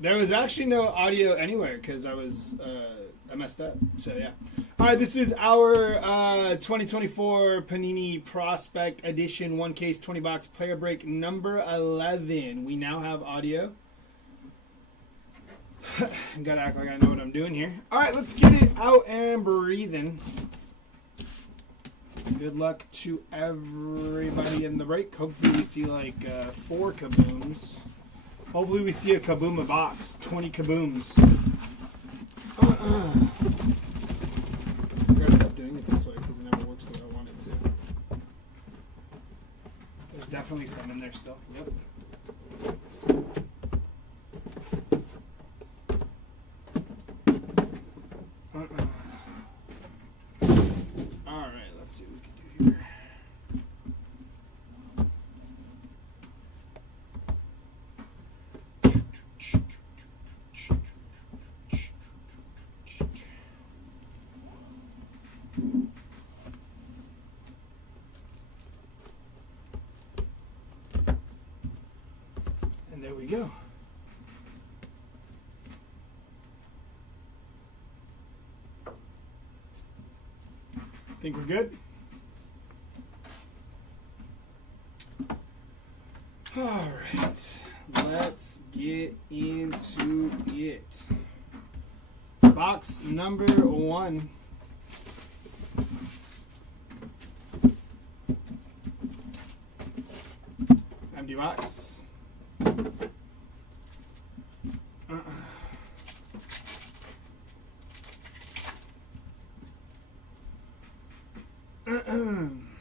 There was actually no audio anywhere because I messed up. So yeah. All right, this is our 2024 Panini Prospect Edition 1 case 20 box player break number 11. We now have audio. Gotta act like I know what I'm doing here. All right, let's get it out and breathing. Good luck to everybody in the break. Hopefully we see like 4 kabooms. Hopefully we see a kaboom a box. 20 kabooms. I gotta stop doing it this way because it never works the way I want it to. There's definitely some in there still. Yep. Alright, let's see what we can do here. And there we go. Think we're good? All right, let's get into it. Box number 1. Empty box.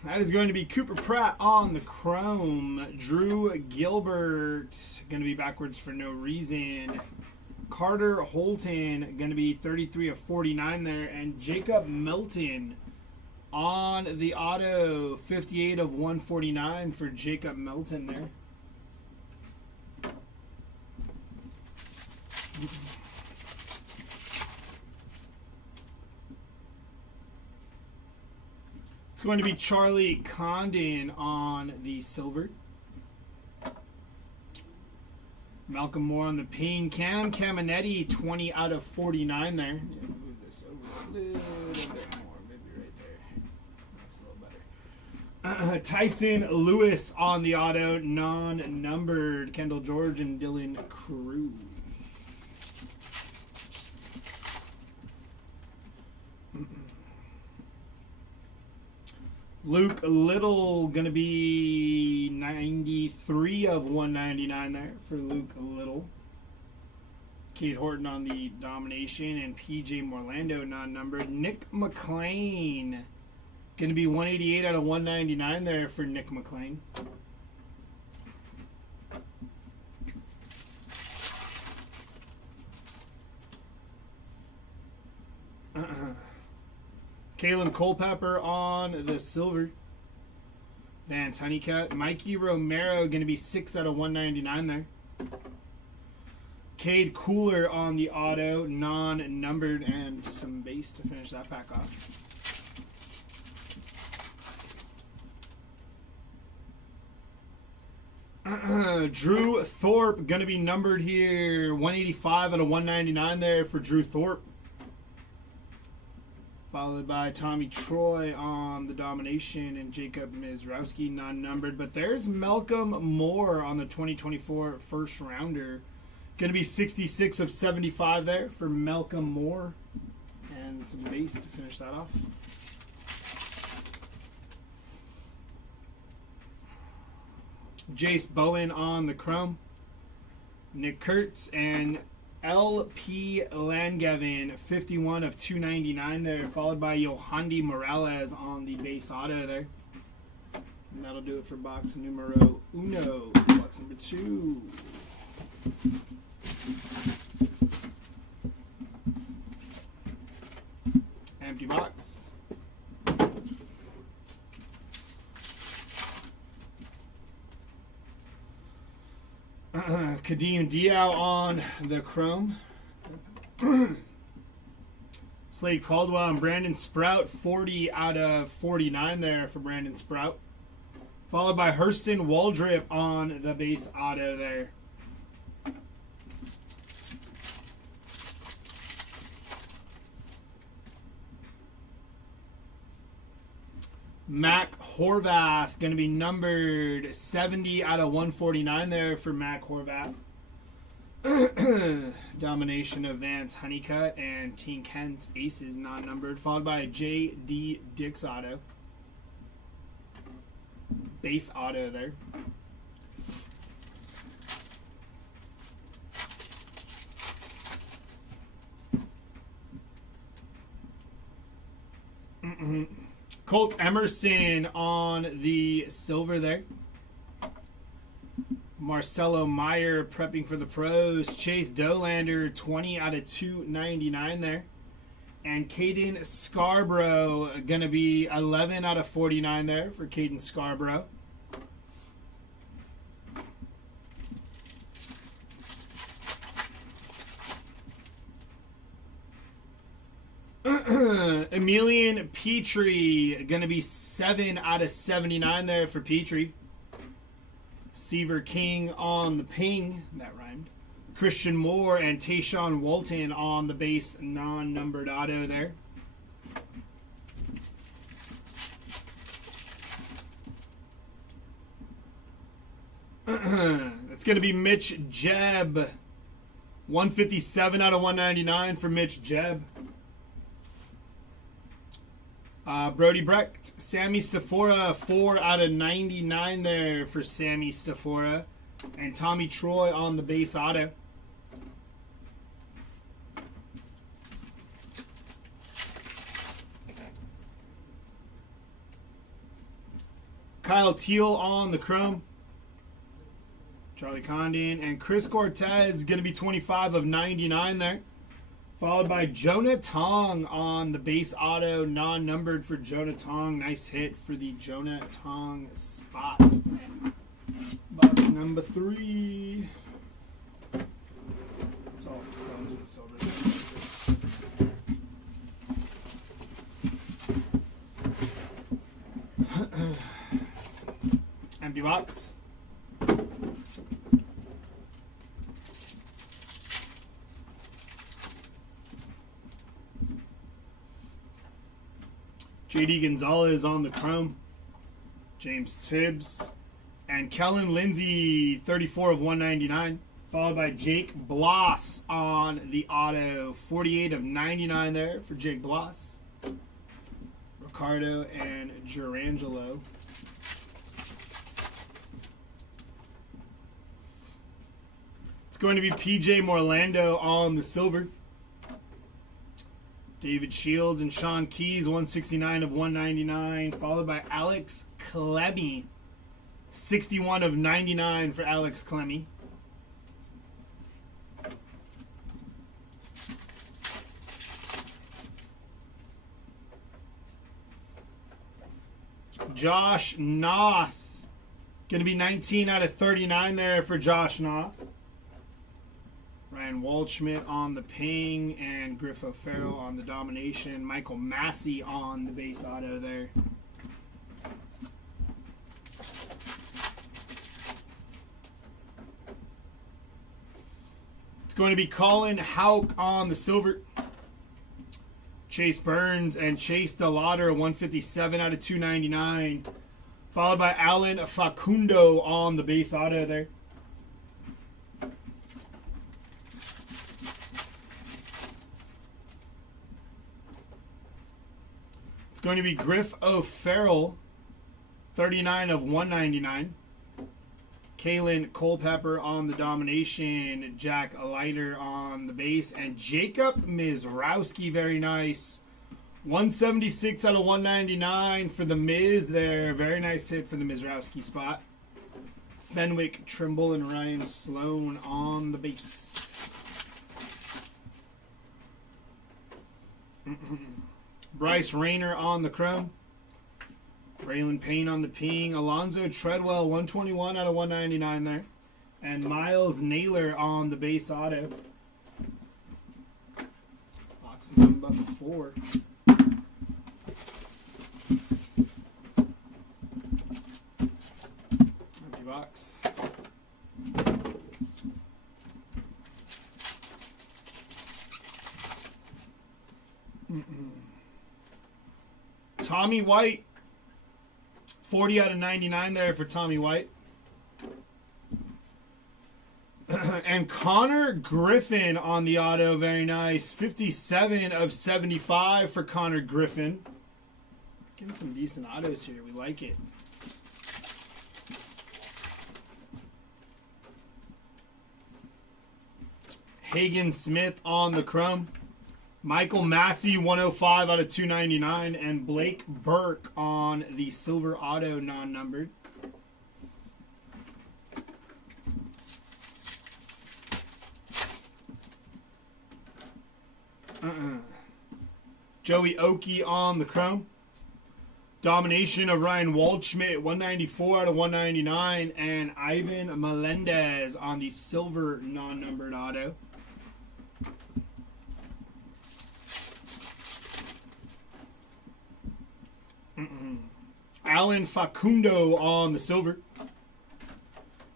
That is going to be Cooper Pratt on the chrome. Drew Gilbert going to be backwards for no reason. Carter Holton going to be 33 of 49 there. And Jacob Milton on the auto. 58 of 149 for Jacob Milton there. It's going to be Charlie Condon on the silver. Malcolm Moore on the pink. Cam Caminetti, 20 out of 49 there. Move this over a little bit more, maybe right there. That's a little better. Tyson Lewis on the auto, non-numbered. Kendall George and Dylan Cruz. Luke Little going to be 93 of 199 there for Luke Little. Kate Horton on the domination and PJ Morlando non-numbered. Nick McLean going to be 188 out of 199 there for Nick McLean. Kalen Culpepper on the silver. Vance Honeycutt. Mikey Romero going to be 6 out of 199 there. Cade Cooler on the auto, non-numbered, and some base to finish that pack off. Drew Thorpe going to be numbered here. 185 out of 199 there for Drew Thorpe. Followed by Tommy Troy on the domination and Jacob Mizrowski non-numbered. But there's Malcolm Moore on the 2024 first rounder. Going to be 66 of 75 there for Malcolm Moore. And some base to finish that off. Jace Bowen on the chrome. Nick Kurtz and LP Langevin, 51 of 299 there, followed by Yohandy Morales on the base auto there. And that'll do it for box numero uno. Box number 2. Empty box. Kadeem Diao on the chrome. Slade Caldwell and Brandon Sprout, 40 out of 49 there for Brandon Sprout. Followed by Hurston Waldrip on the base auto there. Mac Horvath, going to be numbered 70 out of 149 there for Mac Horvath. Domination of Vance Honeycutt and Team Kent Aces non-numbered, followed by J.D. Dix auto. Base auto there. Colt Emerson on the silver there. Marcelo Meyer prepping for the pros. Chase Dolander, 20 out of 299 there. And Caden Scarborough, going to be 11 out of 49 there for Caden Scarborough. Emilian Petrie, going to be 7 out of 79 there for Petrie. Seaver King on the ping. That rhymed. Christian Moore and Tayshawn Walton on the base non-numbered auto there. That's going to be Mitch Jebb. 157 out of 199 for Mitch Jebb. Brody Brecht, Sammy Stafora, 4 out of 99 there for Sammy Stafora. And Tommy Troy on the base auto. Kyle Teal on the chrome. Charlie Condon. And Chris Cortez, going to be 25 of 99 there. Followed by Jonah Tong on the base auto, non-numbered for Jonah Tong. Nice hit for the Jonah Tong spot. Box number 3. It's all chromes and silver. Empty box. J.D. Gonzalez on the chrome. James Tibbs. And Kellen Lindsey, 34 of 199. Followed by Jake Bloss on the auto. 48 of 99 there for Jake Bloss. Ricardo and Gerangelo. It's going to be P.J. Morlando on the silver. David Shields and Sean Keys, 169 of 199. Followed by Alex Clemmy, 61 of 99 for Alex Clemmy. Josh Noth, going to be 19 out of 39 there for Josh Noth. Ryan Waldschmidt on the ping and Griff O'Farrell on the domination. Michael Massey on the base auto there. It's going to be Colin Houck on the silver. Chase Burns and Chase DeLauder, 157 out of 299. Followed by Alan Facundo on the base auto there. It's going to be Griff O'Farrell, 39 of 199. Kalen Culpepper on the domination. Jack Leiter on the base. And Jacob Mizrowski, very nice. 176 out of 199 for the Miz there. Very nice hit for the Mizrowski spot. Fenwick Trimble and Ryan Sloan on the base. Bryce Rayner on the chrome. Braylon Payne on the ping. Alonzo Treadwell, 121 out of 199 there. And Miles Naylor on the base auto. Box number 4. Empty box. Tommy White, 40 out of 99 there for Tommy White. And Connor Griffin on the auto. Very nice. 57 of 75 for Connor Griffin. Getting some decent autos here. We like it. Hagen Smith on the chrome. Michael Massey, 105 out of 299. And Blake Burke on the silver auto, non-numbered. Joey Oakey on the chrome. Domination of Ryan Waldschmidt, 194 out of 199. And Ivan Melendez on the silver non-numbered auto. Alan Facundo on the silver.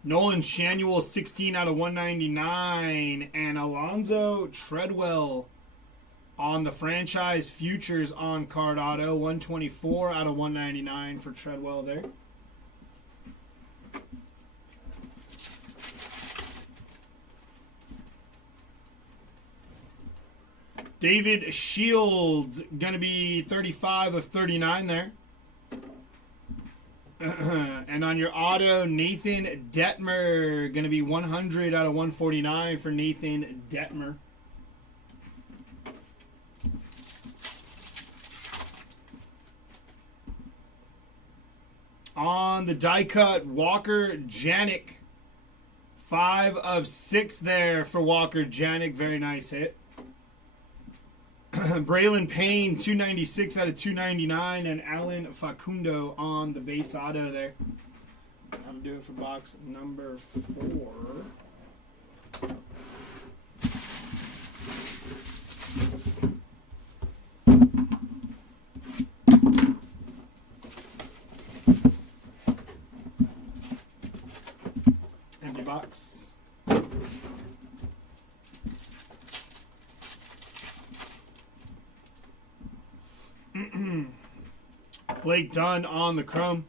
Nolan Shanuel, 16 out of 199. And Alonzo Treadwell on the franchise futures on card auto. 124 out of 199 for Treadwell there. David Shields, going to be 35 of 39 there. And on your auto, Nathan Detmer, going to be 100 out of 149 for Nathan Detmer. On the die cut, Walker Janik, 5 of 6 there for Walker Janik. Very nice hit. Braylon Payne, 296 out of 299, and Alan Facundo on the base auto there. That'll do it for box number 4. Empty box. Blake Dunn on the chrome.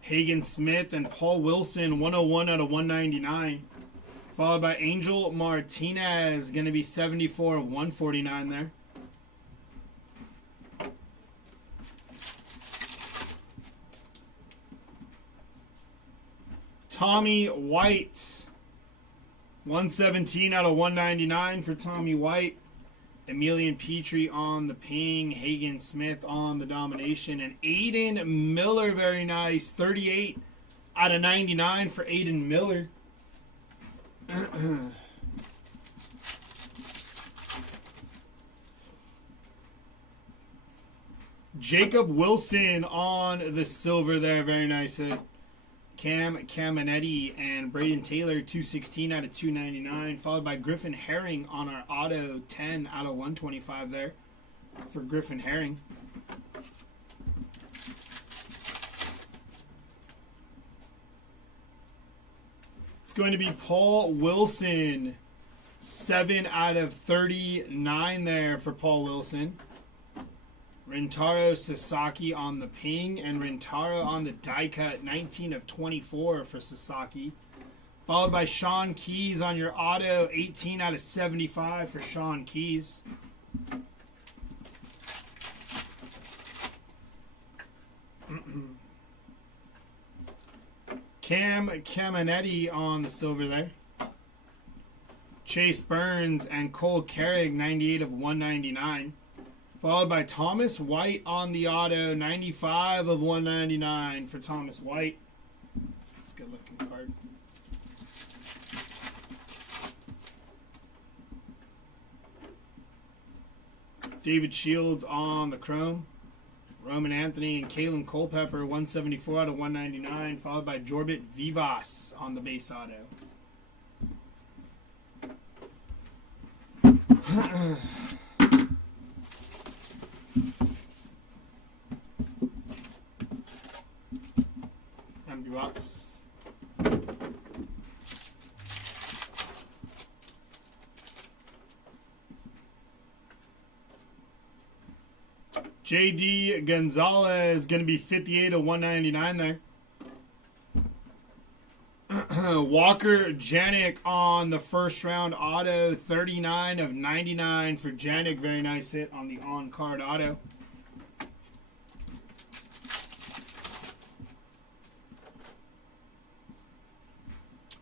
Hagen Smith and Paul Wilson, 101 out of 199. Followed by Angel Martinez, going to be 74 of 149 there. Tommy White, 117 out of 199 for Tommy White. Emilian Petrie on the ping. Hagen Smith on the domination. And Aiden Miller, very nice. 38 out of 99 for Aiden Miller. Jacob Wilson on the silver there. Very nice hit. Cam Caminetti and Braden Taylor, 216 out of 299. Followed by Griffin Herring on our auto, 10 out of 125 there for Griffin Herring. It's going to be Paul Wilson, 7 out of 39 there for Paul Wilson. Rintaro Sasaki on the ping, and Rintaro on the die cut, 19 of 24 for Sasaki. Followed by Sean Keys on your auto, 18 out of 75 for Sean Keys. Cam Caminetti on the silver there. Chase Burns and Cole Carrig, 98 of 199. Followed by Thomas White on the auto, 95 of 199 for Thomas White. It's a good looking card. David Shields on the chrome. Roman Anthony and Kalen Culpepper, 174 out of 199. Followed by Jorbit Vivas on the base auto. Empty box. J.D. Gonzalez, going to be 58 of 199 there. Walker Janik on the first round auto, 39 of 99 for Janik. Very nice hit on the on-card auto.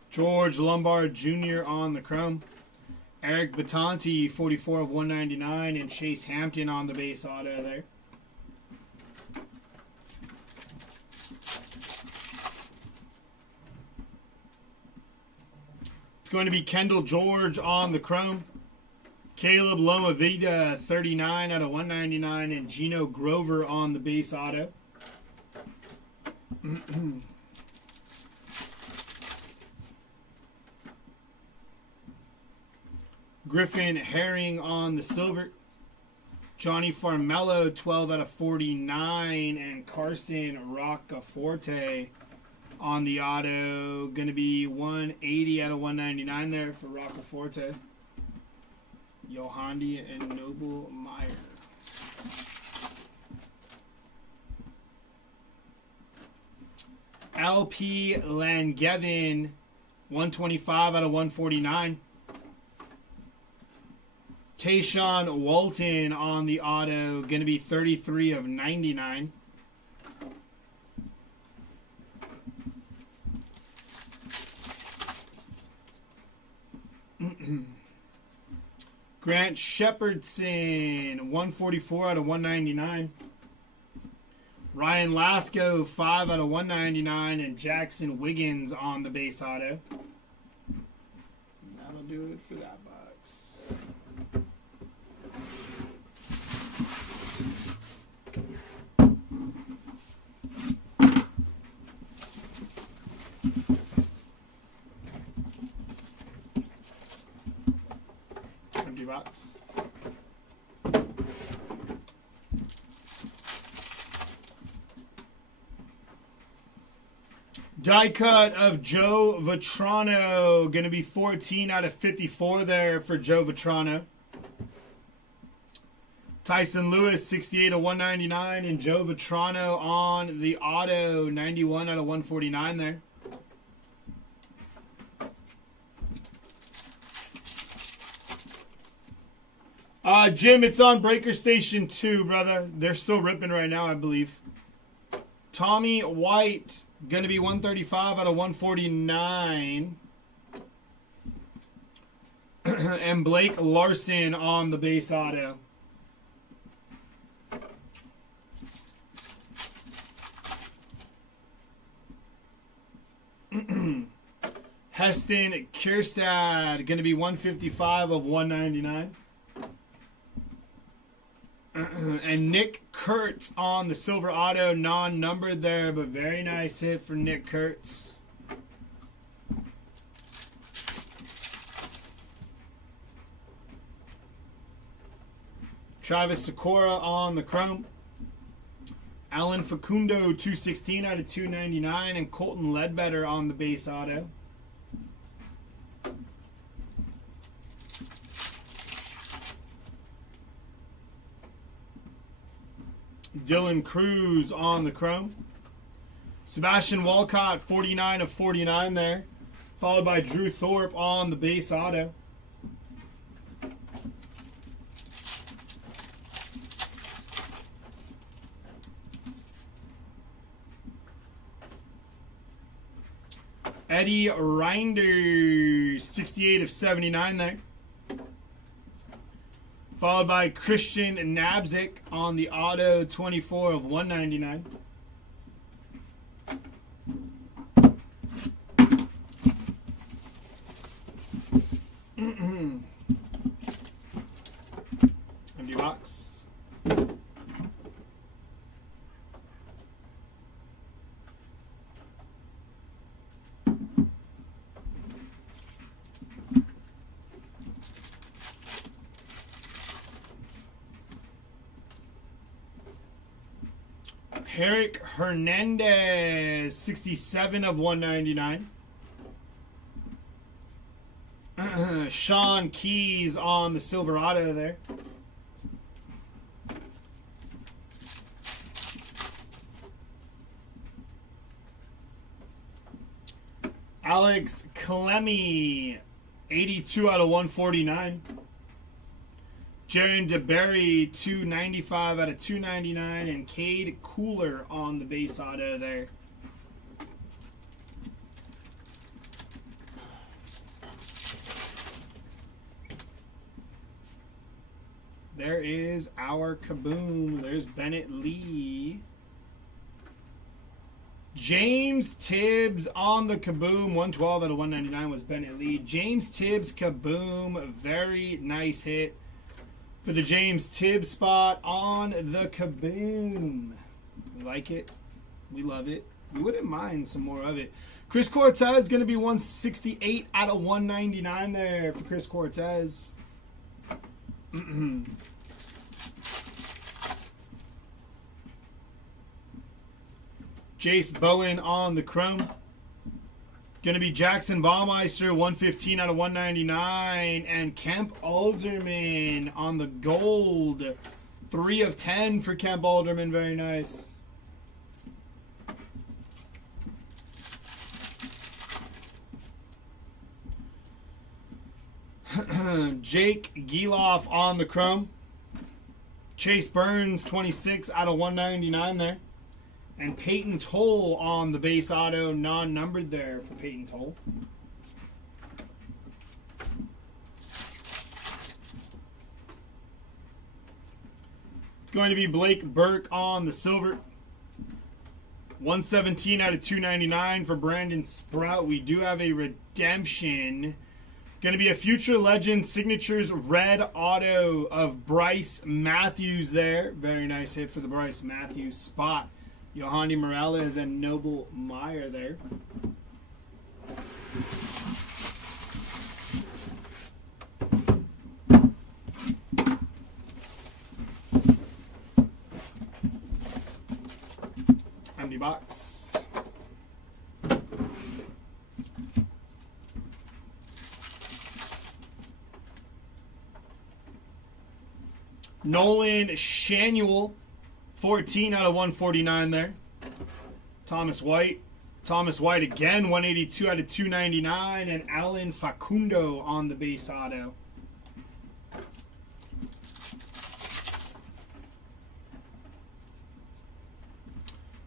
George Lombard Jr. on the chrome. Eric Batanti, 44 of 199, and Chase Hampton on the base auto there. Going to be Kendall George on the chrome. Caleb Lomavita, 39 out of 199, and Gino Grover on the base auto. Griffin Herring on the silver. Johnny Farmello, 12 out of 49, and Carson Roccaforte on the auto. Going to be 180 out of 199 there for Roccaforte. Yohandi and Noble Meyer. LP Langevin, 125 out of 149. Tayshawn Walton on the auto. Going to be 33 of 99. Grant Shepherdson, 144 out of 199. Ryan Lasco, 5 out of 199. And Jackson Wiggins on the base auto. That'll do it for that box. Empty box. Die cut of Joe Vetrano. Going to be 14 out of 54 there for Joe Vetrano. Tyson Lewis, 68 of 199. And Joe Vetrano on the auto, 91 out of 149 there. Jim, it's on Breaker Station 2, brother. They're still ripping right now, I believe. Tommy White, going to be 135 out of 149. And Blake Larson on the base auto. Heston Kierstad, going to be 155 of 199. And Nick Kurtz on the silver auto, non-numbered there, but very nice hit for Nick Kurtz. Travis Sikora on the chrome. Alan Facundo, 216 out of 299, and Colton Ledbetter on the base auto. Dylan Cruz on the chrome. Sebastian Walcott, 49 of 49 there. Followed by Drew Thorpe on the base auto. Eddie Reinders, 68 of 79 there. Followed by Christian Nabzik on the auto, 24 of 199. Empty box. Eric Hernandez, 67 of 199. Sean Keys on the Silverado there. Alex Clemmy, 82 out of 149. Jaron DeBerry, 295 out of 299. And Cade Cooler on the base auto there. There is our Kaboom. There's Bennett Lee. James Tibbs on the Kaboom. 112 out of 199 was Bennett Lee. James Tibbs Kaboom. Very nice hit for the James Tibbs spot on the Kaboom. We like it. We love it. We wouldn't mind some more of it. Chris Cortez going to be 168 out of 199 there for Chris Cortez. Jace Bowen on the chrome. Going to be Jackson Baumeister, 115 out of 199. And Kemp Alderman on the gold. 3 of 10 for Kemp Alderman. Very nice. Jake Geloff on the chrome. Chase Burns, 26 out of 199 there. And Peyton Toll on the base auto, non-numbered there for Peyton Toll. It's going to be Blake Burke on the silver. 117 out of 299 for Brandon Sprout. We do have a redemption. Going to be a Future Legends Signatures red auto of Bryce Matthews there. Very nice hit for the Bryce Matthews spot. Yohani Morales and Noble Meyer there. Empty box. Nolan Shanuel, 14 out of 149 there. Thomas White again, 182 out of 299. And Alan Facundo on the base auto.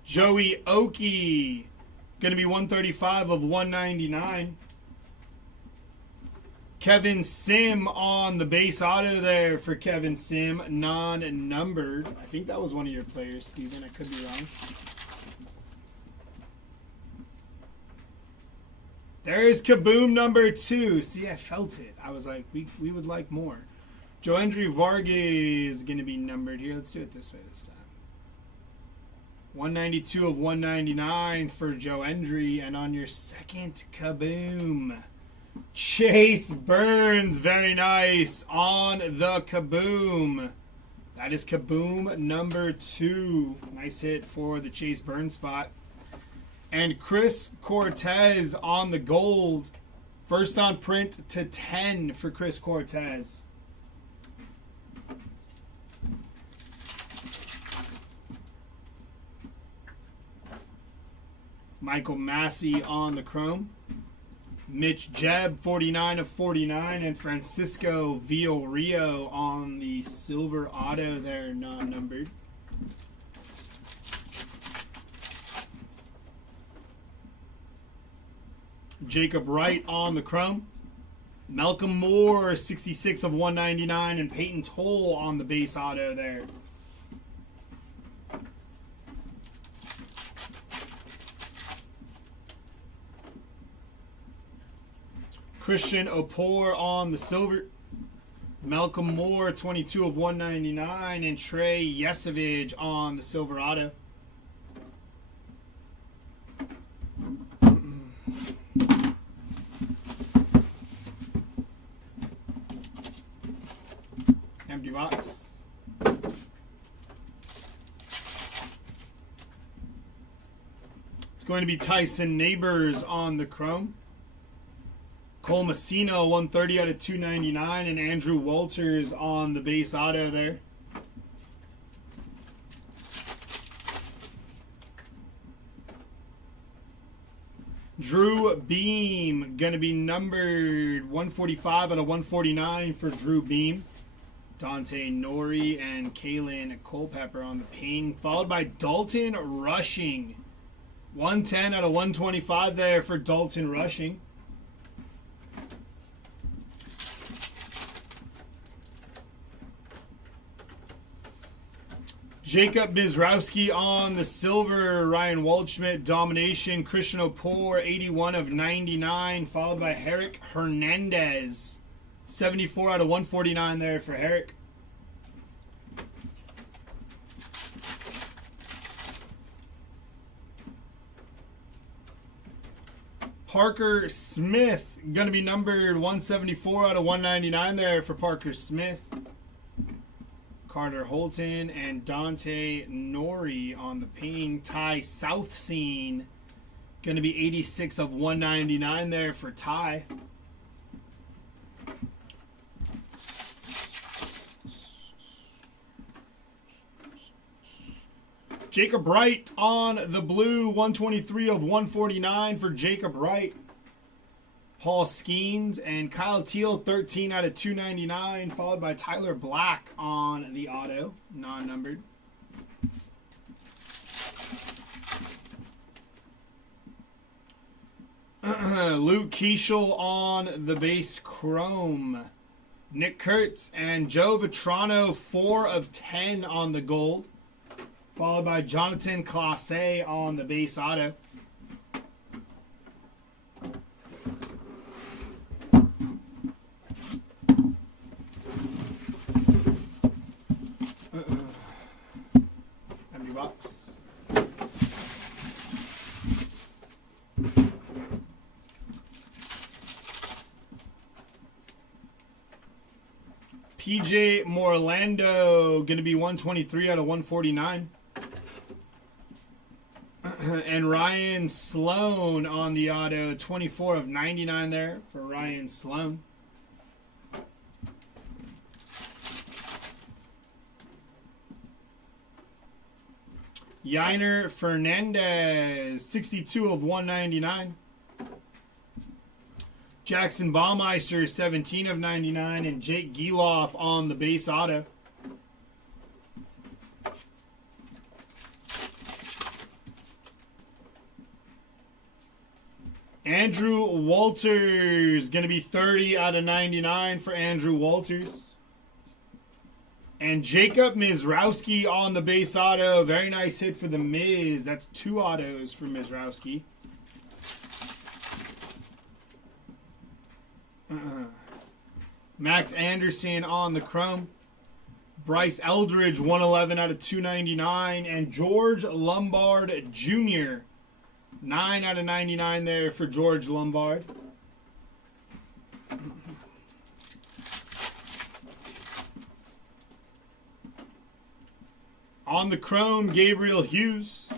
Joey Okie, going to be 135 of 199. Kevin Sim on the base auto there for Kevin Sim, non-numbered. I think that was one of your players, Steven. I could be wrong. There is Kaboom number 2. See, I felt it. I was like, we would like more. Joendry Vargas is going to be numbered here. Let's do it this way this time. 192 of 199 for Joendry. And on your second Kaboom, Chase Burns, very nice on the Kaboom. That is Kaboom number 2. Nice hit for the Chase Burns spot. And Chris Cortez on the gold. First on print to 10 for Chris Cortez. Michael Massey on the chrome. Mitch Jebb, 49 of 49, and Francisco Villarreal on the silver auto there, non-numbered. Jacob Wright on the chrome. Malcolm Moore, 66 of 199, and Peyton Toll on the base auto there. Christian Opor on the silver. Malcolm Moore, 22 of 199. And Trey Yesevich on the silver auto. Empty box. It's going to be Tyson Neighbors on the chrome. Cole Messina, 130 out of 299, and Andrew Walters on the base auto there. Drew Beam, going to be numbered 145 out of 149 for Drew Beam. Dante Nori and Kalen Culpepper on the ping, followed by Dalton Rushing. 110 out of 125 there for Dalton Rushing. Jacob Mizrowski on the silver. Ryan Waldschmidt, domination. Christian Opoor, 81 of 99, followed by Herrick Hernandez. 74 out of 149 there for Herrick. Parker Smith, going to be numbered 174 out of 199 there for Parker Smith. Carter Holton and Dante Nori on the ping. Ty Southscene, going to be 86 of 199 there for Ty. Jacob Wright on the blue, 123 of 149 for Jacob Wright. Paul Skeens and Kyle Teal, 13 out of 299, followed by Tyler Black on the auto, non-numbered. Luke Keeschel on the base chrome. Nick Kurtz and Joe Vitrano, 4 of 10 on the gold, followed by Jonathan Clase on the base auto. Empty box. PJ Morlando, going to be 123 out of 149. And Ryan Sloan on the auto, 24 of 99 there for Ryan Sloan. Yainer Fernandez, 62 of 199. Jackson Baumeister, 17 of 99. And Jake Geloff on the base auto. Andrew Walters, going to be 30 out of 99 for Andrew Walters. And Jacob Mizrowski on the base auto. Very nice hit for the Miz. That's 2 autos for Mizrowski. Max Anderson on the chrome. Bryce Eldridge, 111 out of 299. And George Lombard Jr., 9 out of 99 there for George Lombard. On the chrome, Gabriel Hughes.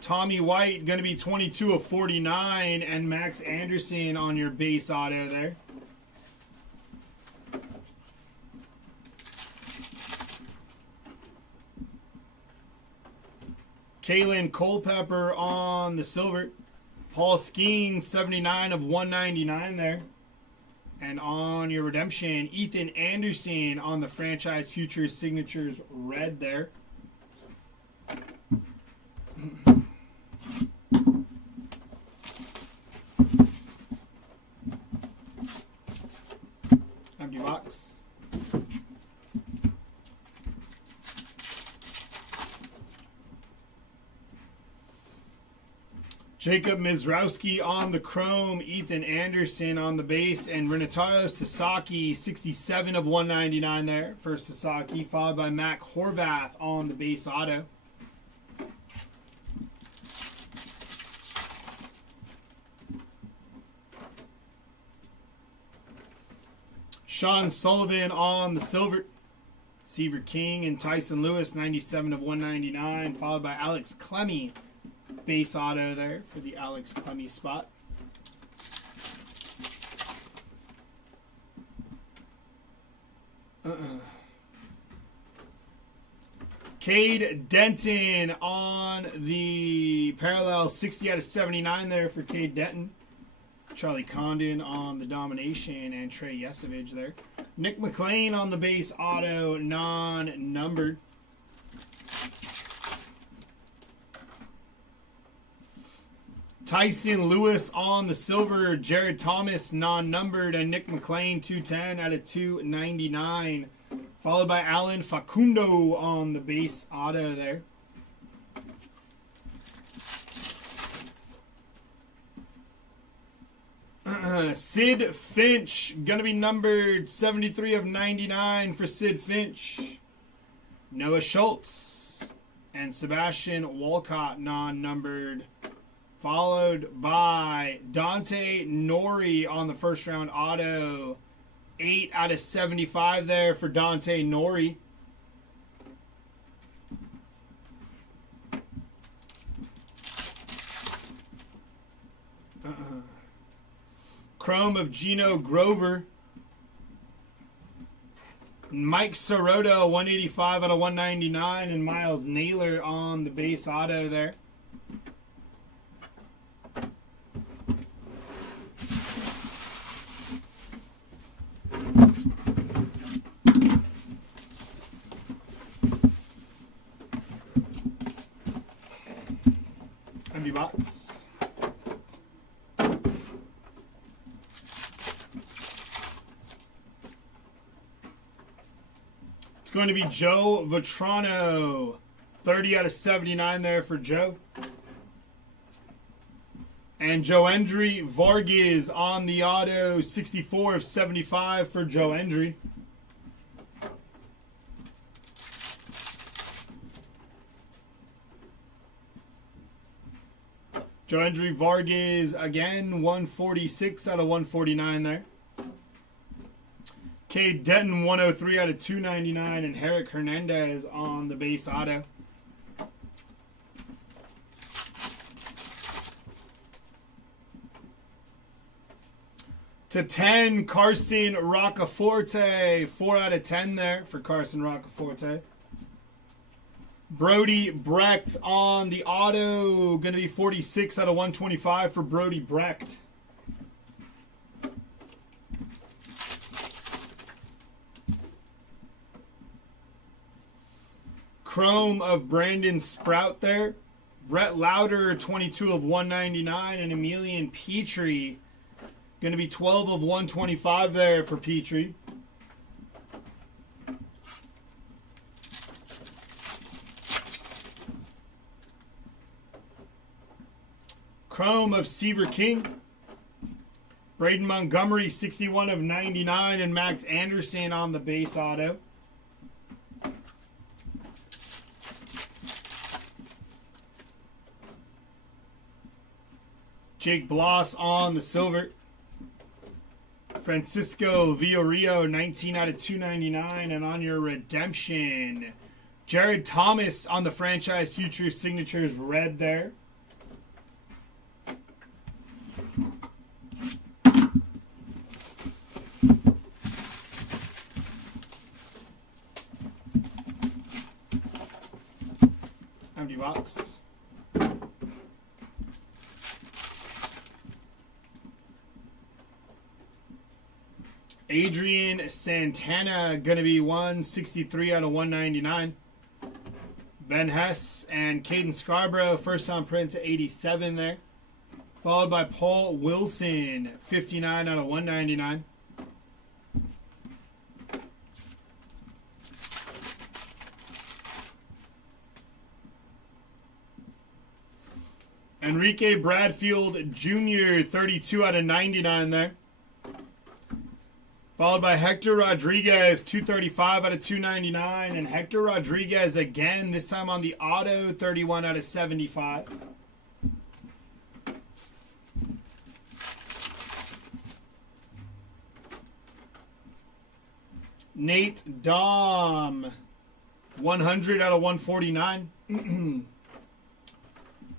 Tommy White, going to be 22 of 49. And Max Anderson on your base auto there. Kalen Culpepper on the silver. Paul Skeen, 79 of 199 there. And on your redemption, Ethan Anderson on the franchise futures signatures red there. Empty box. Jacob Mizrowski on the chrome, Ethan Anderson on the base, and Renataro Sasaki, 67 of 199 there for Sasaki, followed by Mac Horvath on the base auto. Sean Sullivan on the silver. Seaver King and Tyson Lewis, 97 of 199, followed by Alex Clemmy. Base auto there for the Alex Clemmy spot. Cade Denton on the parallel 60 out of 79 there for Cade Denton. Charlie Condon on the domination and Trey Yesovich there. Nick McLean on the base auto, non-numbered. Tyson Lewis on the silver, Jared Thomas non-numbered, and Nick McLean 210 out of 299. Followed by Alan Facundo on the base auto there. Sid Finch, going to be numbered 73 of 99 for Sid Finch. Noah Schultz and Sebastian Walcott non-numbered. Followed by Dante Nori on the first round auto. 8 out of 75 there for Dante Nori. Chrome of Gino Grover. Mike Sirota, 185 out of 199. And Miles Naylor on the base auto there. Empty box. It's going to be Joe Vetrano. 30 out of 79 there for Joe. And Joendry Vargas on the auto. 64 of 75 for Joendry. Joendry Vargas again. 146 out of 149 there. Cade Denton, 103 out of 299, and Herrick Hernandez on the base auto. To 10, Carson Roccaforte, 4 out of 10 there for Carson Roccaforte. Brody Brecht on the auto, going to be 46 out of 125 for Brody Brecht. Chrome of Brandon Sprout there. Brett Lauder, 22 of 199. And Emilian Petrie, going to be 12 of 125 there for Petrie. Chrome of Seaver King. Braden Montgomery, 61 of 99. And Max Anderson on the base auto. Jake Bloss on the silver. Francisco Villarreal, 19 out of 299. And on your redemption, Jared Thomas on the franchise future signatures red there. Empty box. Adrian Santana, going to be 163 out of 199. Ben Hess and Caden Scarborough, first on print to 87 there. Followed by Paul Wilson, 59 out of 199. Enrique Bradfield Jr., 32 out of 99 there. Followed by Hector Rodriguez, 235 out of 299. And Hector Rodriguez again, this time on the auto, 31 out of 75. Nate Dom, 100 out of 149.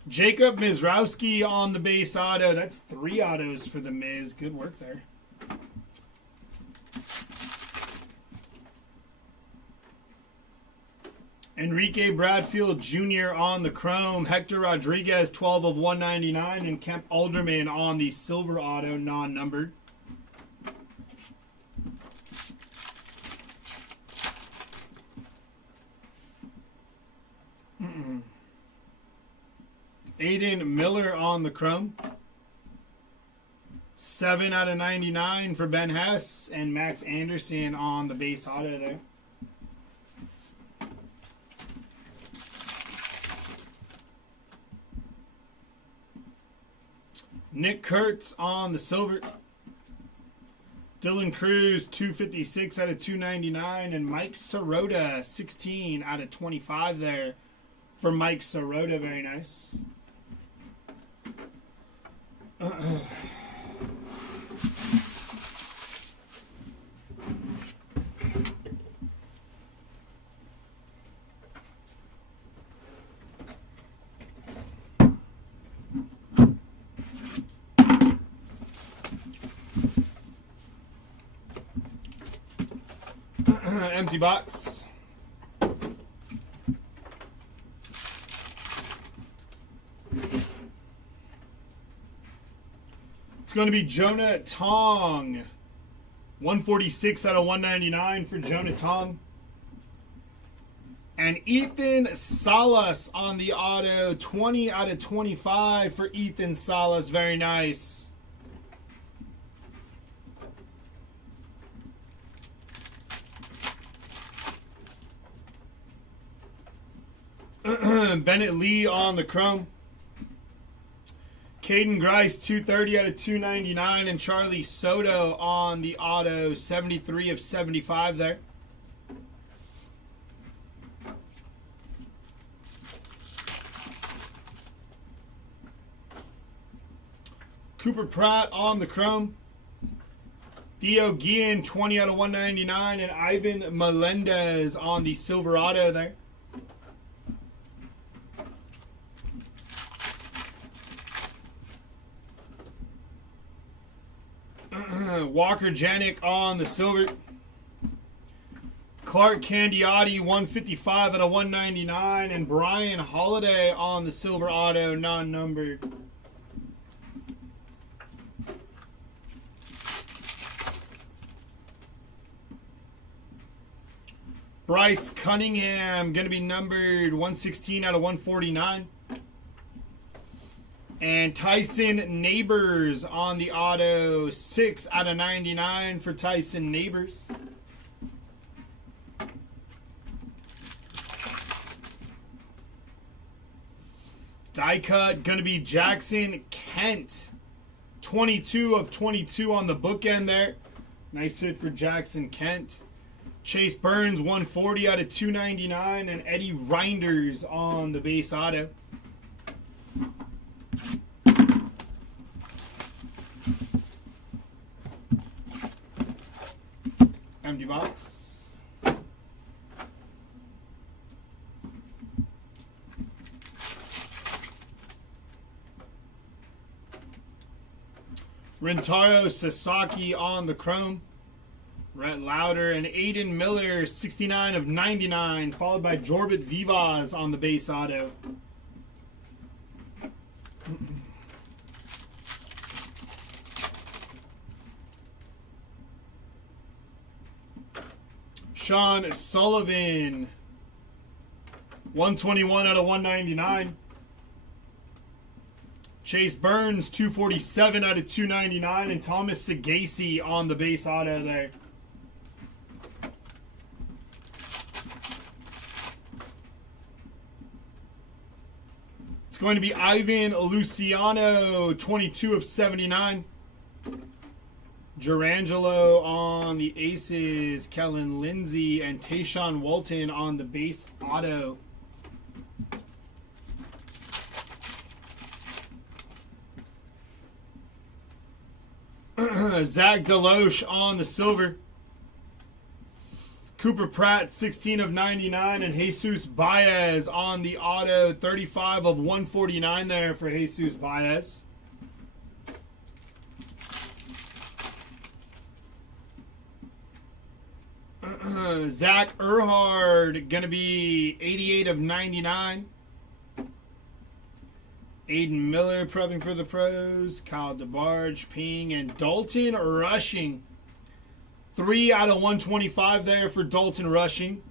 Jacob Mizrowski on the base auto. That's 3 autos for the Miz. Good work there. Enrique Bradfield Jr. on the chrome. Hector Rodriguez, 12 of 199. And Kemp Alderman on the silver auto, non-numbered. Aiden Miller on the chrome. 7 out of 99 for Ben Hess. And Max Anderson on the base auto there. Nick Kurtz on the silver. Dylan Cruz, 256 out of 299. And Mike Sirota, 16 out of 25 there for Mike Sirota. Very nice. Empty box. It's going to be Jonah Tong. 146 out of 199 for Jonah Tong. And Ethan Salas on the auto. 20 out of 25 for Ethan Salas. Very nice. Bennett Lee on the chrome. Caden Grice, 230 out of 299. And Charlie Soto on the auto, 73 of 75 there. Cooper Pratt on the chrome. Theo Guillen, 20 out of 199. And Ivan Melendez on the silver auto there. Walker Janik on the silver. Clark Candiotti, 155 out of 199. And Brian Holiday on the silver auto, non-numbered. Bryce Cunningham, going to be numbered 116 out of 149. And Tyson Neighbors on the auto, 6 out of 99 for Tyson Neighbors. Die cut, going to be Jackson Kent. 22 of 22 on the bookend there. Nice hit for Jackson Kent. Chase Burns, 140 out of 299. And Eddie Reinders on the base auto. Empty box. Rentaro Sasaki on the chrome. Rhett Lauder and Aiden Miller, 69 of 99, followed by Jorbit Vivas on the base auto. Sean Sullivan, 121 out of 199. Chase Burns, 247 out of 299. And Thomas Sagasi on the base auto there. It's going to be Ivan Luciano, 22 of 79. Gerangelo on the aces. Kellen Lindsay and Tayshawn Walton on the base auto. Zach Deloche on the silver. Cooper Pratt, 16 of 99. And Jesus Baez on the auto, 35 of 149 there for Jesus Baez. Zach Erhard, going to be 88 of 99. Aiden Miller prepping for the pros. Kyle DeBarge, Ping, and Dalton Rushing. 3 out of 125 there for Dalton Rushing.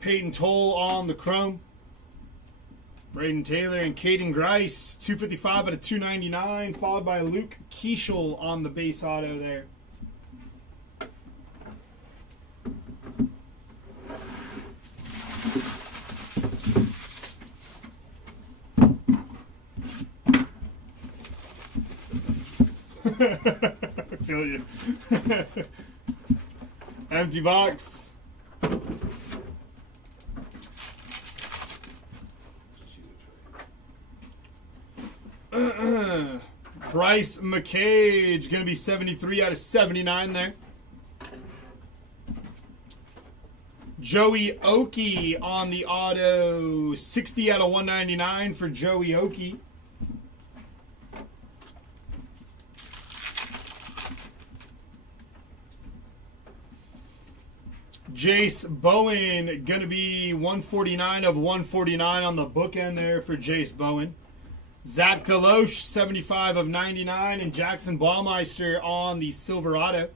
Peyton Toll on the chrome. Braden Taylor and Caden Grice, 255 out of 299, followed by Luke Keishel on the base auto there. I feel you. Empty box. Bryce McCage, going to be 73 out of 79 there. Joey Okie on the auto, 60 out of 199 for Joey Okie. Jace Bowen, going to be 149 of 149 on the bookend there for Jace Bowen. Zach Deloche, 75 of 99, and Jackson Baumeister on the Silverado.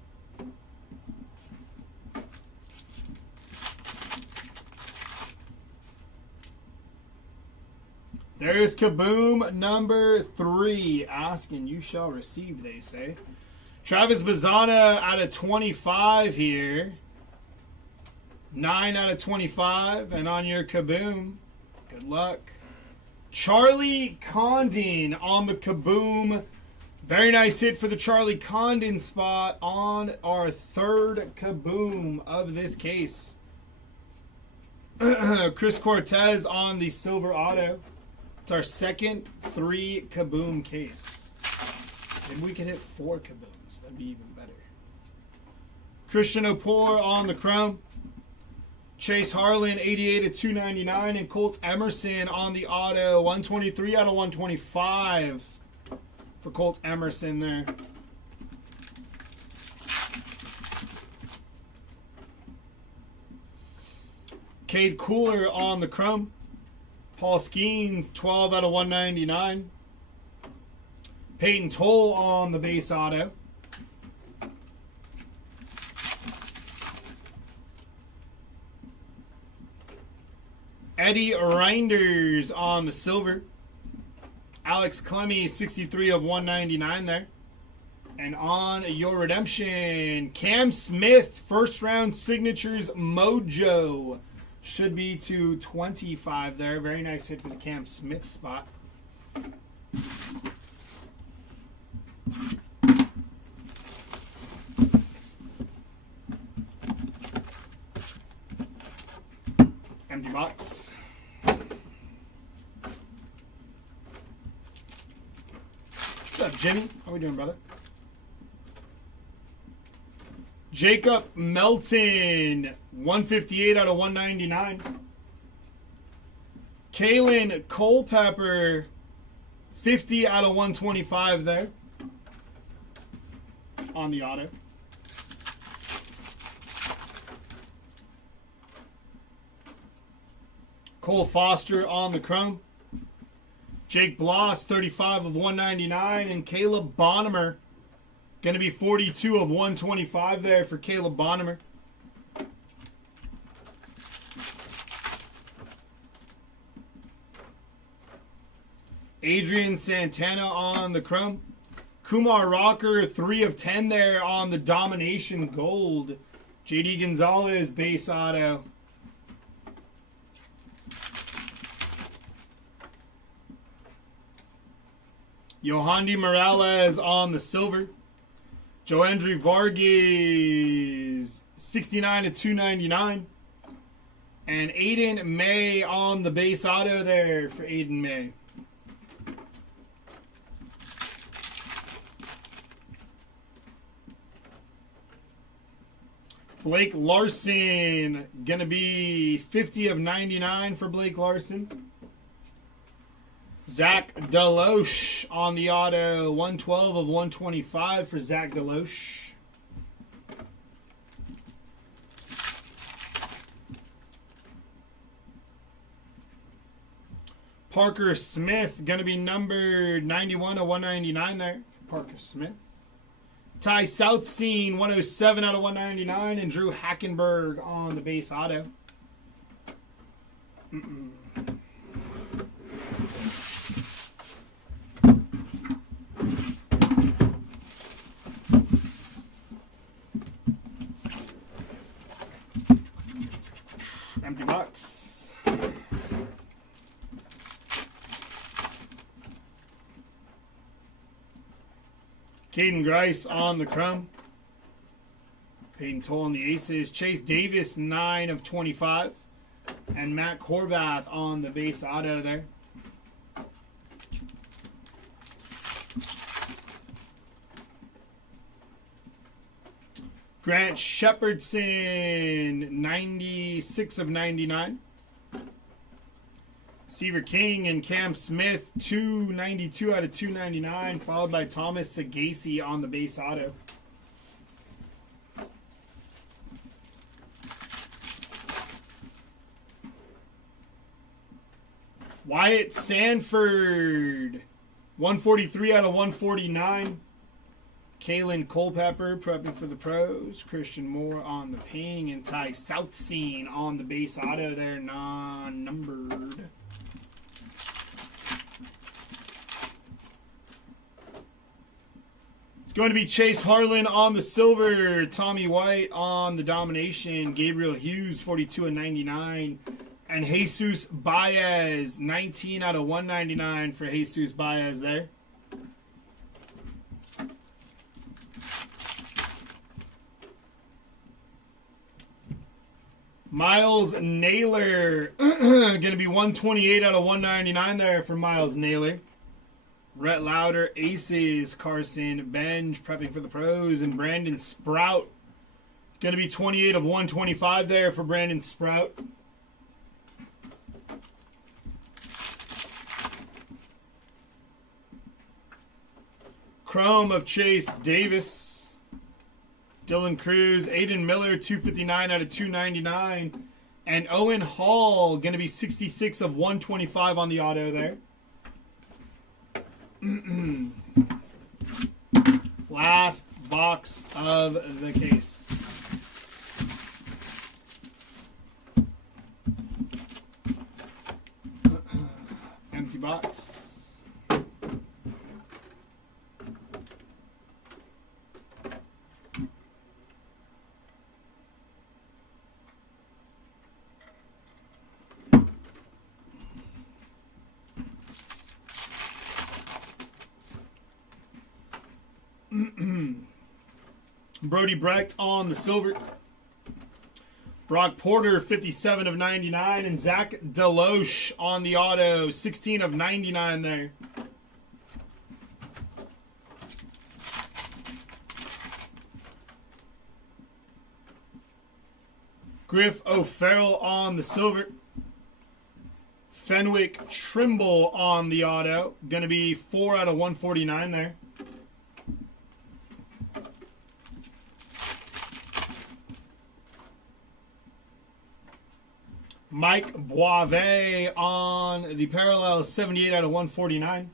There's Kaboom number 3. Ask and you shall receive, they say. Travis Bazzana out of 25 here. 9 out of 25. And on your Kaboom, good luck. Charlie Condon on the Kaboom. Very nice hit for the Charlie Condon spot on our third Kaboom of this case. Chris Cortez on the Silver Auto. It's our second 3 Kaboom case. Maybe we can hit 4 Kabooms. That'd be even better. Christian Opor on the Chrome. Chase Harlan, 88 of 299, and Colt Emerson on the auto, 123 out of 125 for Colt Emerson there. Cade Cooler on the chrome. Paul Skeens, 12 out of 199. Peyton Toll on the base auto. Eddie Reinders on the silver. Alex Clemmy, 63 of 199 there. And on your redemption, Cam Smith, first round signatures mojo. Should be to 25 there. Very nice hit for the Cam Smith spot. Empty box. What's up, Jimmy? How we doing, brother? Jacob Melton, 158 out of 199. Kalen Culpepper, 50 out of 125 there on the auto. Cole Foster on the chrome. Jake Bloss, 35 of 199. And Caleb Bonnemer, going to be 42 of 125 there for Caleb Bonnemer. Adrian Santana on the chrome. Kumar Rocker, 3 of 10 there on the Domination Gold. JD Gonzalez, base auto. Yohandy Morales on the silver. Joandre Vargas, 69 of 299. And Aiden May on the base auto there for Aiden May. Blake Larson, going to be 50 of 99 for Blake Larson. Zach Deloche on the auto. 112 of 125 for Zach Deloche. Parker Smith, going to be numbered 91 of 199 there. Parker Smith. Ty Southseen, 107 out of 199. And Drew Hackenberg on the base auto. Empty box. Caden Grice on the chrome. Peyton Toll on the aces. Chase Davis, 9 of 25. And Matt Horvath on the base auto there. Grant Shepherdson, 96 of 99. Seaver King and Cam Smith, 292 out of 299, followed by Thomas Sagasi on the base auto. Wyatt Sanford, 143 out of 149. Kalen Culpepper prepping for the pros. Christian Moore on the ping. And Ty Southseen on the base auto there, non-numbered. It's going to be Chase Harlan on the silver. Tommy White on the domination. Gabriel Hughes, 42 and 99. And Jesus Baez, 19 out of 199 for Jesus Baez there. Miles Naylor, going to be 128 out of 199 there for Miles Naylor. Rhett Lauder, aces. Carson Benj prepping for the pros. And Brandon Sprout, going to be 28 of 125 there for Brandon Sprout. Chrome of Chase Davis. Dylan Cruz, Aiden Miller, 259 out of 299. And Owen Hall, going to be 66 of 125 on the auto there. Last box of the case. Empty box. Brody Brecht on the silver. Brock Porter, 57 of 99. And Zach Deloche on the auto, 16 of 99 there. Griff O'Farrell on the silver. Fenwick Trimble on the auto. Going to be 4 out of 149 there. Mike Boisvert on the parallel, 78 out of 149.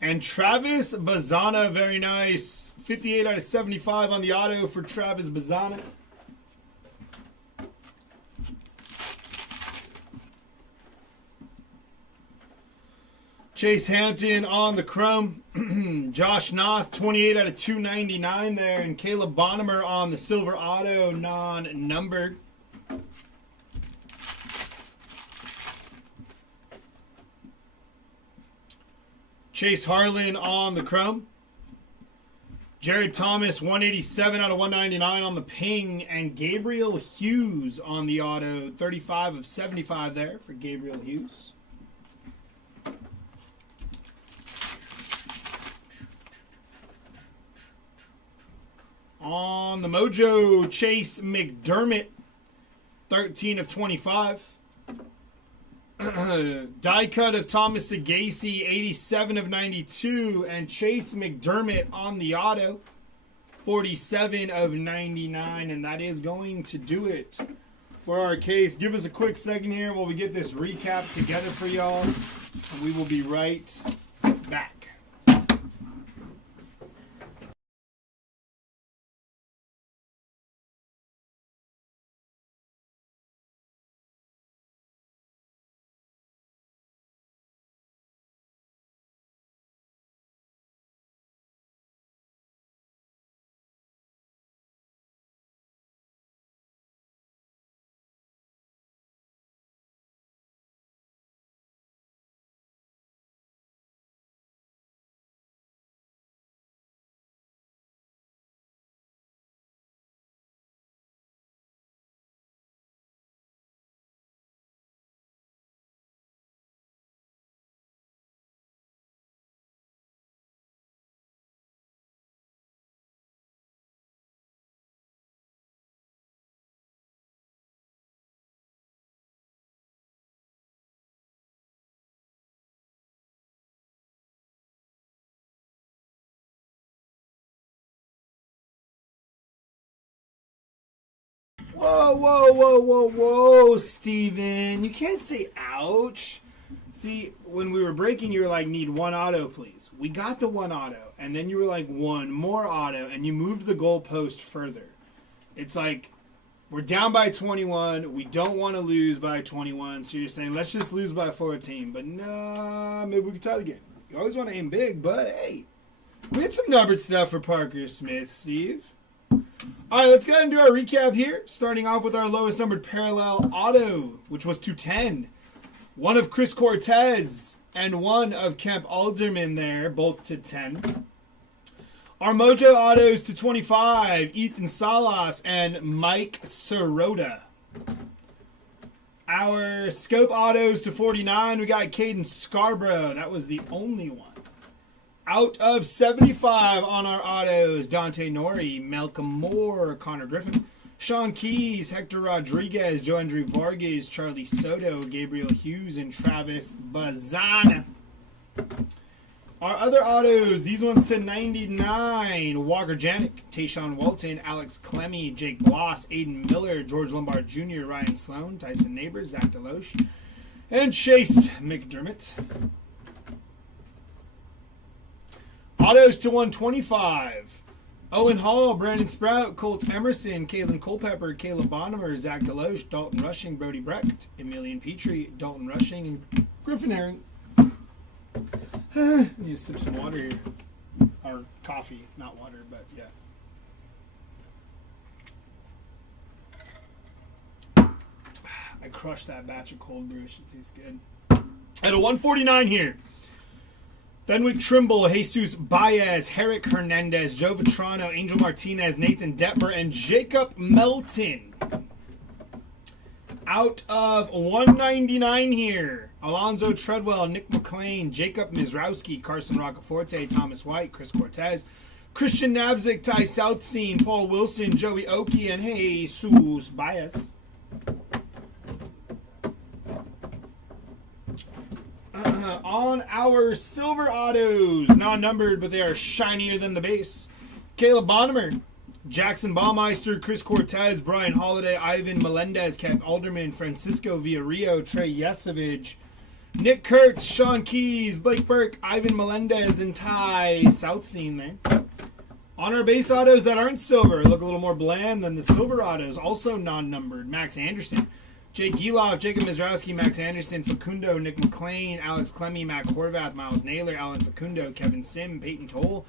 And Travis Bazana, very nice. 58 out of 75 on the auto for Travis Bazana. Chase Hampton on the chrome. Josh Noth, 28 out of 299 there. And Caleb Bonnemer on the silver auto, non-numbered. Chase Harlan on the chrome. Jared Thomas, 187 out of 199 on the ping. And Gabriel Hughes on the auto, 35 of 75 there for Gabriel Hughes. On the Mojo, Chase McDermott, 13 of 25. Die cut of Thomas Sagasi, 87 of 92, and Chase McDermott on the auto, 47 of 99, and that is going to do it for our case. Give us a quick second here while we get this recap together for y'all, and we will be right back. Whoa, whoa, whoa, whoa, whoa, Steven. You can't say ouch. See, when we were breaking, you were like, need one auto, please. We got the one auto. And then you were like, one more auto. And you moved the goalpost further. It's like, we're down by 21. We don't want to lose by 21. So you're saying, let's just lose by 14. But nah, maybe we can tie the game. You always want to aim big, but hey. We had some numbered stuff for Parker Smith, Steve. All right, let's go ahead and do our recap here. Starting off with our lowest numbered parallel auto, which was 210. One of Chris Cortez and one of Kemp Alderman there, both to 10. Our Mojo autos to 25, Ethan Salas and Mike Sirota. Our Scope autos to 49, we got Caden Scarborough. That was the only one. Out of 75 on our autos, Dante Nori, Malcolm Moore, Connor Griffin, Sean Keys, Hector Rodriguez, Joe Andrew Vargas, Charlie Soto, Gabriel Hughes, and Travis Bazan. Our other autos, these ones to 99, Walker Janik, Tayshaun Walton, Alex Clemmy, Jake Bloss, Aiden Miller, George Lombard Jr., Ryan Sloan, Tyson Neighbors, Zach Deloche, and Chase McDermott. Autos to 125. Owen Hall, Brandon Sprout, Colt Emerson, Kalen Culpepper, Caleb Bonimer, Zach Deloche, Dalton Rushing, Brody Brecht, Emilian Petrie, Dalton Rushing, and Griffin Herring. I need to sip some water here. Or coffee, not water, but yeah. I crushed that batch of cold brew. It should taste good. At a 149 here. Fenwick Trimble, Jesus Baez, Herrick Hernandez, Joe Vitrano, Angel Martinez, Nathan Detmer, and Jacob Melton. Out of 199 here, Alonzo Treadwell, Nick McLean, Jacob Mizrowski, Carson Roccaforte, Thomas White, Chris Cortez, Christian Nabzik, Ty Southseen, Paul Wilson, Joey Oki, and Jesus Baez. On our silver autos, non-numbered, but they are shinier than the base. Caleb Bonimer, Jackson Baumeister, Chris Cortez, Brian Holiday, Ivan Melendez, Kemp Alderman, Francisco Villarreal, Trey Yesevich, Nick Kurtz, Sean Keys, Blake Burke, Ivan Melendez, and Ty Southseen there. On our base autos that aren't silver, look a little more bland than the silver autos, also non-numbered. Max Anderson, Jake Giloff, Jacob Mizrowski, Max Anderson, Facundo, Nick McLean, Alex Clemmy, Mac Horvath, Miles Naylor, Alan Facundo, Kevin Sim, Peyton Toll,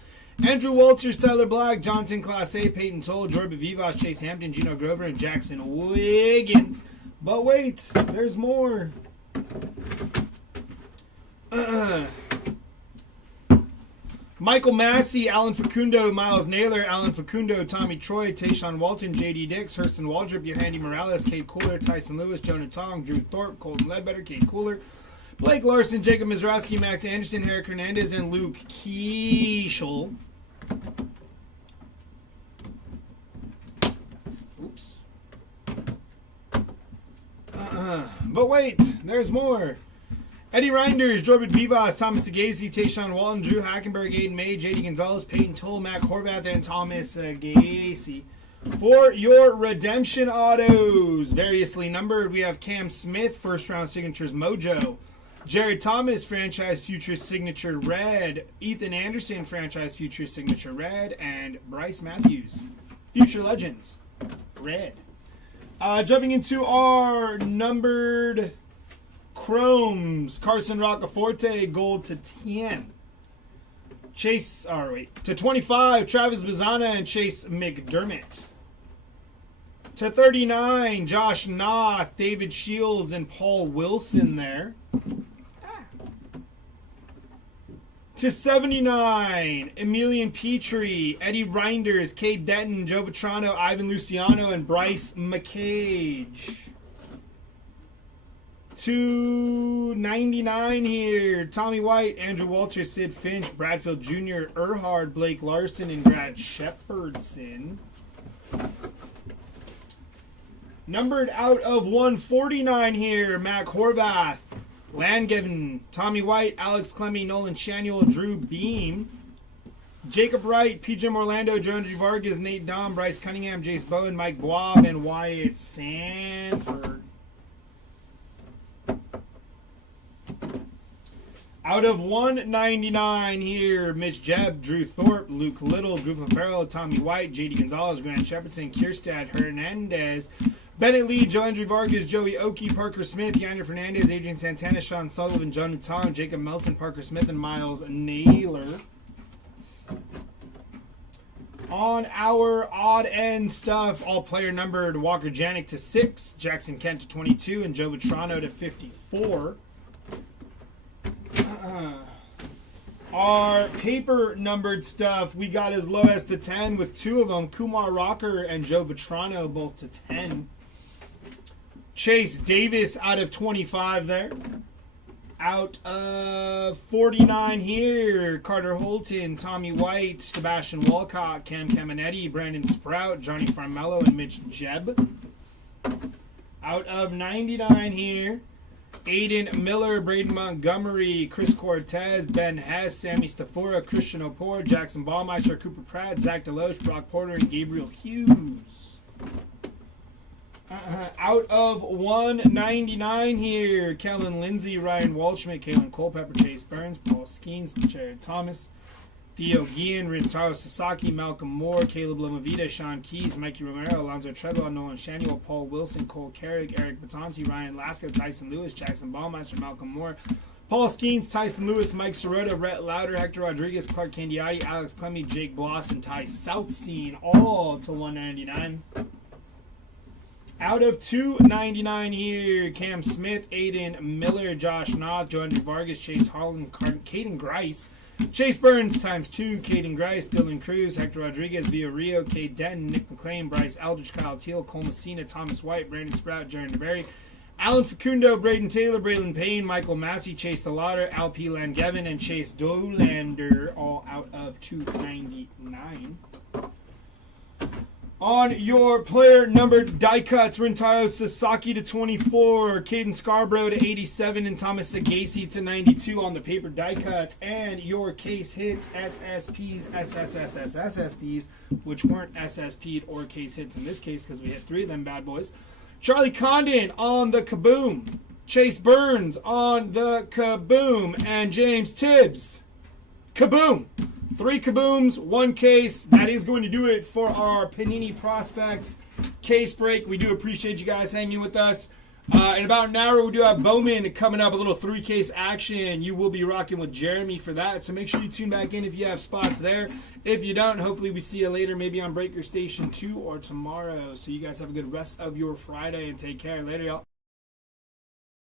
Andrew Walters, Tyler Black, Jonathan Class A, Peyton Toll, Jordan Vivas, Chase Hampton, Gino Grover, and Jackson Wiggins. But wait, there's more. Michael Massey, Alan Facundo, Miles Naylor, Alan Facundo, Tommy Troy, Tayshaun Walton, J.D. Dix, Hurston Waldrop, Yohandy Morales, Kate Cooler, Tyson Lewis, Jonah Tong, Drew Thorpe, Colton Ledbetter, Kate Cooler, Blake Larson, Jacob Mizrowski, Max Anderson, Eric Hernandez, and Luke Keeschel. Oops. But wait, there's more. Eddie Reinders, Jordan Vivas, Thomas Sagasi, Tayshaun Walton, Drew Hackenberg, Aiden May, J.D. Gonzalez, Peyton Toll, Mac Horvath, and Thomas Sagasi. For your redemption autos, variously numbered, we have Cam Smith, first round signatures Mojo. Jared Thomas, franchise future signature red. Ethan Anderson, franchise future signature red. And Bryce Matthews, future legends red. Jumping into our numbered Chromes, Carson Roccaforte, gold to 10. To 25, Travis Bazzana and Chase McDermott. To 39, Josh Knott, David Shields, and Paul Wilson there. To 79, Emilian Petrie, Eddie Reinders, Cade Denton, Joe Vitrano, Ivan Luciano, and Bryce McCage. To 99 here, Tommy White, Andrew Walter, Sid Finch, Bradfield Jr., Erhard, Blake Larson, and Brad Shepherdson. Numbered out of 149 here, Mac Horvath, Langevin, Tommy White, Alex Clemmy, Nolan Shanuel, Drew Beam, Jacob Wright, PJ Orlando, Joan G. Vargas, Nate Dom, Bryce Cunningham, Jace Bowen, Mike Boab, and Wyatt Sanford. Out of 199 here, Mitch Jebb, Drew Thorpe, Luke Little, Griffin Farrell, Tommy White, J.D. Gonzalez, Grant Shepardson, Kierstad Hernandez, Bennett Lee, Joe Andrew Vargas, Joey Oakey, Parker Smith, Yander Fernandez, Adrian Santana, Sean Sullivan, John Newton, Jacob Melton, Parker Smith, and Miles Naylor. On our odd end stuff, all player numbered, Walker Janik to 6, Jackson Kent to 22, and Joe Vitrano to 54. Our paper numbered stuff, we got as low as to 10 with 2 of them, Kumar Rocker and Joe Vitrano, both to 10. Chase Davis out of 25 there. Out of 49 here, Carter Holton, Tommy White, Sebastian Walcott, Cam Caminetti, Brandon Sprout, Johnny Farmello, and Mitch Jebb. Out of 99 here, Aiden Miller, Braden Montgomery, Chris Cortez, Ben Hess, Sammy Stafora, Christian Opor, Jackson Ballmeister, Cooper Pratt, Zach Deloche, Brock Porter, and Gabriel Hughes. Out of 199 here, Kellen Lindsay, Ryan Walshman, Kalen Culpepper, Chase Burns, Paul Skeens, Jared Thomas, Theo Guillen, Rintaro Sasaki, Malcolm Moore, Caleb Lomavita, Sean Keys, Mikey Romero, Alonzo Treadwell, Nolan Shanuel, Paul Wilson, Cole Carrick, Eric Batanti, Ryan Lasco, Tyson Lewis, Jackson Ballmaster, Malcolm Moore, Paul Skeens, Tyson Lewis, Mike Sirota, Rhett Lauder, Hector Rodriguez, Clark Candiotti, Alex Clemmy, Jake Bloss, and Ty Southseen, all to 199. Out of 299 here, Cam Smith, Aiden Miller, Josh Knopf, Joe Andrew Vargas, Chase Holland, Caden Grice, Chase Burns ×2, Caden Grice, Dylan Cruz, Hector Rodriguez, Via Rio, Cade Denton, Nick McClain, Bryce Eldridge, Kyle Teal, Cole Messina, Thomas White, Brandon Sprout, Jaron DeBerry, Alan Facundo, Braden Taylor, Braylon Payne, Michael Massey, Chase the Lauder, Al P. Langevin, and Chase Dolander, all out of 299. On your player numbered die cuts, Rintaro Sasaki to 24, Caden Scarborough to 87, and Thomas Sagasi to 92 on the paper die cuts. And your case hits, SSPs, SSPs, which weren't SSP'd or case hits in this case because we hit 3 of them bad boys. Charlie Condon on the Kaboom, Chase Burns on the Kaboom, and James Tibbs, Kaboom. 3 kabooms, 1 case. That is going to do it for our Panini Prospects case break. We do appreciate you guys hanging with us. In about an hour, we do have Bowman coming up, a little 3-case action. You will be rocking with Jeremy for that, so make sure you tune back in if you have spots there. If you don't, hopefully we see you later, maybe on Breaker Station 2 or tomorrow. So you guys have a good rest of your Friday, and take care. Later, y'all.